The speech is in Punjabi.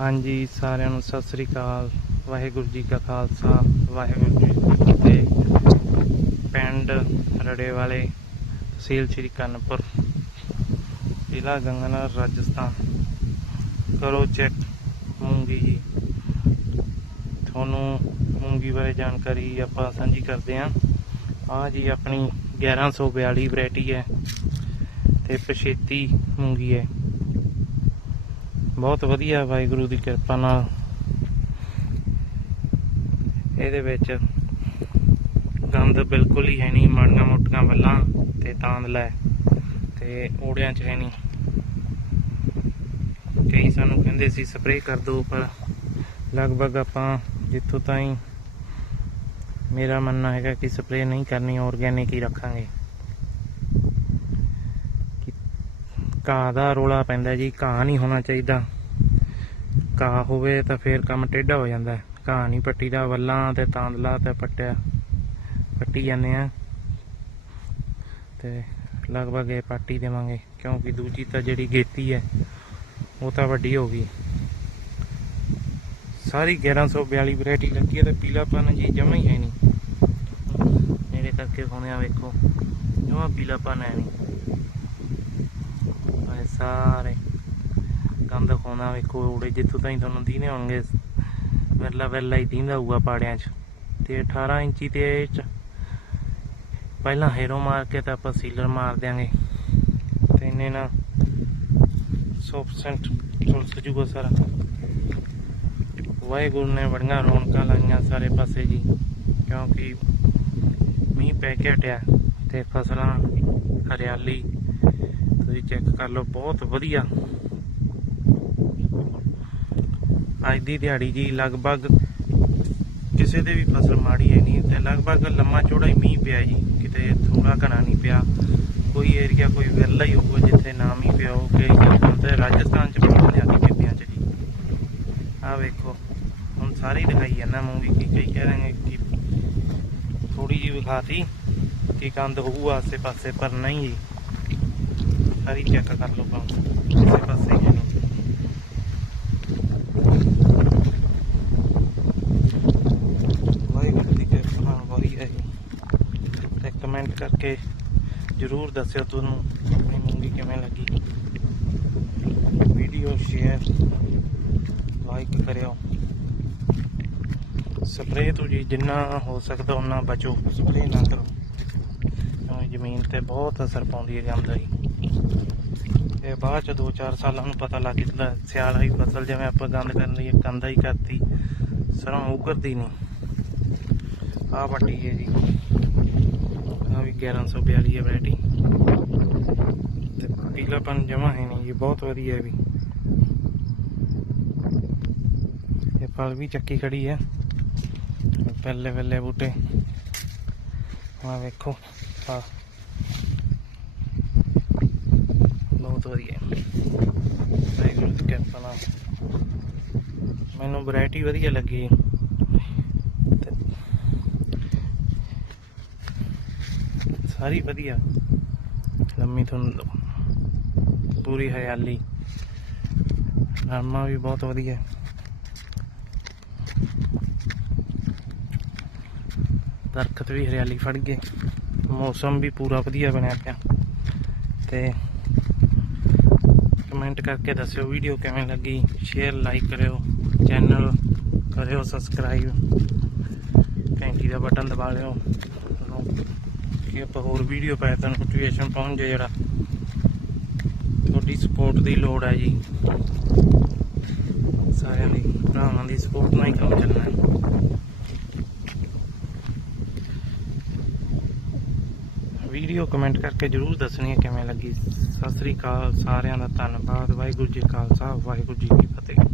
ਹਾਂਜੀ, ਸਾਰਿਆਂ ਨੂੰ ਸਤਿ ਸ੍ਰੀ ਅਕਾਲ। ਵਾਹਿਗੁਰੂ ਜੀ ਕਾ ਖਾਲਸਾ, ਵਾਹਿਗੁਰੂ ਜੀ ਕੀ ਫਤਿਹ। ਪਿੰਡ ਰੜੇ ਵਾਲੇ ਤਹਿਸੀਲ ਸ਼੍ਰੀ ਕਨਪੁਰ, ਜ਼ਿਲ੍ਹਾ ਗੰਗਾਨਗਰ ਰਾਜਸਥਾਨ। ਕਰੋ ਚੈੱਕ ਮੂੰਗੀ ਜੀ। ਤੁਹਾਨੂੰ ਮੂੰਗੀ ਬਾਰੇ ਜਾਣਕਾਰੀ ਆਪਾਂ ਸਾਂਝੀ ਕਰਦੇ ਹਾਂ ਆ ਜੀ ਆਪਣੀ 1142 ਵੈਰਾਈਟੀ ਹੈ ਤੇ ਪਛੇਤੀ ਮੂੰਗੀ ਹੈ। ਬਹੁਤ ਵਧੀਆ ਵਾਹਿਗੁਰੂ ਦੀ ਕਿਰਪਾ ਨਾਲ। ਇਹਦੇ ਵਿੱਚ ਗੰਦ ਬਿਲਕੁਲ ਹੀ ਹੈ ਨਹੀਂ, ਮਾੜੀਆਂ ਮੋਟੀਆਂ ਵੱਲਾਂ ਤੇ ਤਾਂਦਲਾ ਹੈ ਤੇ ਓੜਿਆਂ 'ਚ ਹੈ ਨਹੀਂ। ਕਈ ਸਾਨੂੰ ਕਹਿੰਦੇ ਸੀ ਸਪਰੇਅ ਕਰ ਦਿਓ ਪਰ ਲਗਭਗ ਆਪਾਂ ਜਿੱਥੋਂ ਤਾਈਂ ਮੇਰਾ ਮੰਨਣਾ ਹੈਗਾ ਕਿ ਸਪਰੇਅ ਨਹੀਂ ਕਰਨੀ ਆਰਗੈਨਿਕ ਹੀ ਰੱਖਾਂਗੇ। ਕਿ ਘਾਹ ਦਾ ਰੋਲਾ ਪੈਂਦਾ ਜੀ, ਘਾਹ ਨਹੀਂ ਹੋਣਾ ਚਾਹੀਦਾ। ਘਾਹ ਹੋਵੇ ਤਾਂ ਫੇਰ ਕੰਮ ਟੇਢਾ ਹੋ ਜਾਂਦਾ ਹੈ। ਘਾਹ ਨਹੀਂ ਪੱਟੀ ਦਾ ਵੱਲਾਂ ਤੇ ਤਾਂਦਲਾ ਤੇ ਪੱਟਿਆ। ਪੱਟੀ ਜਾਂਦੇ ਆ ਤੇ ਲਗਭਗ ਇਹ ਪੱਟੀ ਦੇਵਾਂਗੇ, ਕਿਉਂਕਿ ਦੂਜੀ ਤਾਂ ਜਿਹੜੀ ਗੇਤੀ ਹੈ, ਉਹ ਤਾਂ ਵੱਡੀ ਹੋ ਗਈ। ਸਾਰੀ 1142 ਵੈਰਾਈਟੀ ਲੱਗੀ ਹੈ ਤੇ ਪੀਲਾਪਨ ਜੀ ਜਮਾ ਹੀ ਹੈ ਨਹੀਂ। ਇਹਦੇ ਕਰਕੇ ਹੋਣਿਆ ਵੇਖੋ, ਜਮਾ ਪੀਲਾਪਨ ਹੈ ਨਹੀਂ। ਸਾਰੇ। ਗੰਦ ਖੋਣਾ ਵੇਖੋ ਉੜੇ ਜਿੱਥੋਂ ਤਾਈਂ ਤੁਹਾਨੂੰ ਦੀਨੇ ਹੋਣਗੇ। ਵਰਲਾ ਵਰਲਾ ਹੀ ਦੀਂਦਾ ਹੋਊਗਾ ਪਾੜਿਆਂ 'ਚ। ਤੇ 18 ਇੰਚੀ ਤੇ 'ਚ ਪਹਿਲਾਂ ਹੈਰੋ ਮਾਰ ਕੇ ਤਾਂ ਆਪਾਂ ਸੀਲਰ ਮਾਰ ਦਿਆਂਗੇ। ਤੇ ਇਹਨੇ ਨਾ 100% ਚੁਲਸ ਜੂਗਾ ਸਾਰਾ। ਵਾਹਿਗੁਰੂ ਨੇ ਬੜੀਆਂ ਰੌਣਕਾਂ ਲਾਈਆਂ ਸਾਰੇ ਪਾਸੇ ਜੀ, ਕਿਉਂਕਿ ਮੀਂਹ ਪੈ ਕੇ ਹਟਿਆ ਤੇ ਫਸਲਾਂ ਹਰਿਆਲੀ। ਤੁਸੀਂ ਚੈੱਕ ਕਰ ਲਓ, ਬਹੁਤ ਵਧੀਆ। ਅੱਜ ਦੀ ਦਿਹਾੜੀ ਜੀ ਲਗਭਗ ਕਿਸੇ ਦੇ ਵੀ ਫਸਲ ਮਾੜੀ ਹੈ ਨਹੀਂ ਤੇ ਲਗਭਗ ਲੰਮਾ ਚੌੜਾ ਹੀ ਮੀਂਹ ਪਿਆ ਜੀ। ਕਿਤੇ ਥੋੜਾ ਘਣਾ ਨਹੀਂ ਪਿਆ। ਕੋਈ ਏਰੀਆ ਕੋਈ ਵਿਰਲਾ ਹੀ ਹੋਊਗਾ ਜਿੱਥੇ ਨਾ ਮੀਂਹ ਪਿਆ ਹੋਵੇ ਤੇ ਰਾਜਸਥਾਨ ਚ ਬਹੁਤ ਜ਼ਿਆਦਾ ਖੇਤੀਆਂ ਚ ਜੀ। ਆ ਵੇਖੋ, ਹੁਣ ਸਾਰੀ ਦਿਖਾਈ ਜਾਂਦਾ ਮੂੰਗੀ ਕੀ ਕਈ ਕਹਿ ਰਹੇ ਕਿ ਥੋੜੀ ਜਿਹੀ ਵਿਖਾਤੀ ਕਿ ਕੰਦ ਹੋਊ ਆਸੇ ਪਾਸੇ ਪਰ ਨਹੀਂ ਜੀ। ਸਾਰੀ ਚੈੱਕ ਕਰ ਲਓ ਭਾਵੇਂ। ਆਸੇ ਪਾਸੇ ਹੀ ਨਹੀਂ ਵਾਹਿਗੁਰੂ ਦੀ ਕਿਰਪਾ ਨਾਲ ਵਧੀਆ ਹੈ ਜੀ ਤੇ ਕਮੈਂਟ ਕਰਕੇ ਜਰੂਰ ਦੱਸਿਓ ਤੁਹਾਨੂੰ ਆਪਣੀ ਮੂੰਗੀ ਕਿਵੇਂ ਲੱਗੀ। ਵੀਡੀਓ ਸ਼ੇਅਰ ਲਾਈਕ ਕਰਿਓ। ਸਪਰੇਅ ਤੋਂ ਜੀ ਜਿੰਨਾ ਹੋ ਸਕਦਾ ਉਹਨਾਂ ਬਚੋ ਸਪਰੇਅ ਨਾ ਕਰੋ। ਕਿਉਂਕਿ ਜ਼ਮੀਨ ਤੇ ਬਹੁਤ ਅਸਰ ਪਾਉਂਦੀ ਹੈ ਗੰਦ ਦੀ ਇਹ ਬਾਅਦ ਚ 2-4 ਸਾਲਾਂ ਨੂੰ ਪਤਾ ਲੱਗ ਜਾਂਦਾ, ਸਿਆਲ ਵਾਲੀ ਫਸਲ ਜਿਵੇਂ ਆਪਾਂ ਗੰਦ ਕਰਨ ਲਈ ਕੰਦਾ ਹੀ ਕਰਤੀ, ਸਰੋਂ ਉਗਰਦੀ ਨਹੀਂ। ਆ ਵੱਡੀ ਹੈ ਜੀ। 1142 ਹੈ ਵੈਰਾਈਟੀ ਤੇ ਪੀਲਾਪਨ ਜਮਾ ਹੈ ਨਹੀਂ ਜੀ ਬਹੁਤ ਵਧੀਆ ਹੈ ਵੀ। ਇਹ ਫਲ ਵੀ ਚੱਕੀ ਖੜੀ ਹੈ। ਪਹਿਲੇ ਪਹਿਲੇ ਬੂਟੇ। ਆ ਵੇਖੋ ਆ ਬਹੁਤ ਵਧੀਆ ਮੈਨੂੰ ਵੈਰਾਈਟੀ ਵਧੀਆ ਲੱਗੀ ਤੇ ਸਾਰੀ ਵਧੀਆ। ਲੰਮੀ ਧੁੰਦ, ਪੂਰੀ ਹਰਿਆਲੀ। ਨਰਮਾ ਵੀ ਬਹੁਤ ਵਧੀਆ। ਦਰਖਤ ਵੀ ਹਰਿਆਲੀ ਫੜ ਗਏ। ਮੌਸਮ ਵੀ ਪੂਰਾ ਵਧੀਆ ਬਣਿਆ ਪਿਆ। ਤੇ ਕਮੈਂਟ ਕਰਕੇ ਦੱਸਿਓ ਵੀਡੀਓ ਕਿਵੇਂ ਲੱਗੀ। ਸ਼ੇਅਰ, ਲਾਈਕ ਕਰਿਓ। ਚੈਨਲ ਕਰਿਓ ਸਬਸਕ੍ਰਾਈਬ। ਘੰਟੀ ਦਾ ਬਟਨ ਦਬਾ ਲਿਓ। ਕਿ ਆਪਾਂ ਹੋਰ ਵੀਡੀਓ ਪਾਏ ਤਾਂ ਨੋਟੀਫਿਕੇਸ਼ਨ ਪਹੁੰਚ ਜਾਏ ਜਿਹੜਾ। ਤੁਹਾਡੀ ਸਪੋਰਟ ਦੀ ਲੋੜ ਹੈ ਜੀ। ਸਾਰਿਆਂ ਦੀ ਭਰਾਵਾਂ ਦੀ ਸਪੋਰਟ ਨਾਲ ਹੀ ਕੰਮ ਚੱਲਣਾ ਹੈ। ਵੀਡੀਓ ਕਮੈਂਟ ਕਰਕੇ ਜਰੂਰ ਦੱਸਣੀ ਹੈ ਕਿਵੇਂ ਲੱਗੀ। ਸਤਿ ਸ੍ਰੀ ਅਕਾਲ, ਸਾਰਿਆਂ ਦਾ ਧੰਨਵਾਦ। ਵਾਹਿਗੁਰੂ ਜੀ ਖਾਲਸਾ, ਵਾਹਿਗੁਰੂ ਜੀ ਕੀ ਫਤਿਹ।